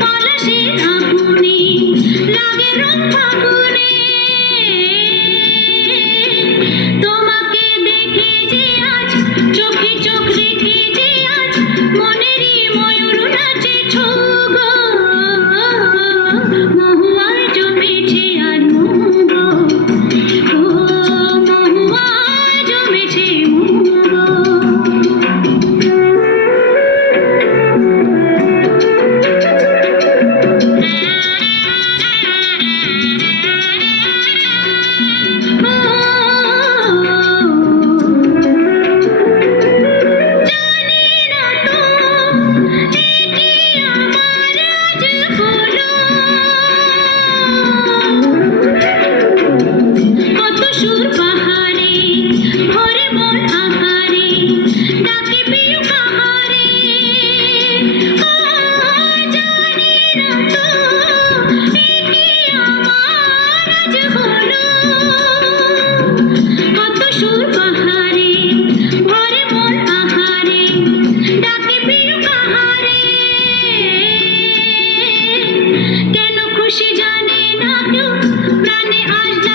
পলাশের আগুনে লাগে রং ফাগুনে। তোমাকে দেখে যে আজ চোখে চোখ রেখে যে আজ মনেরই ময়ূর নাচে ছো গো। মহুয়ায় জমেছে আর মোহ গো, ও মহুয়ায় জমেছে মোহ গো। কত সুর পাহাড়ে ভরে মন আহারে ডাকে প্রিয় কাহারে। জানি না তো এ কি আমার আজ হলো। কত সুর পাহাড়ে ভরে মন আহারে ডাকে প্রিয় কাহারে। কেন খুশি জানে না কেউ প্রাণে আজ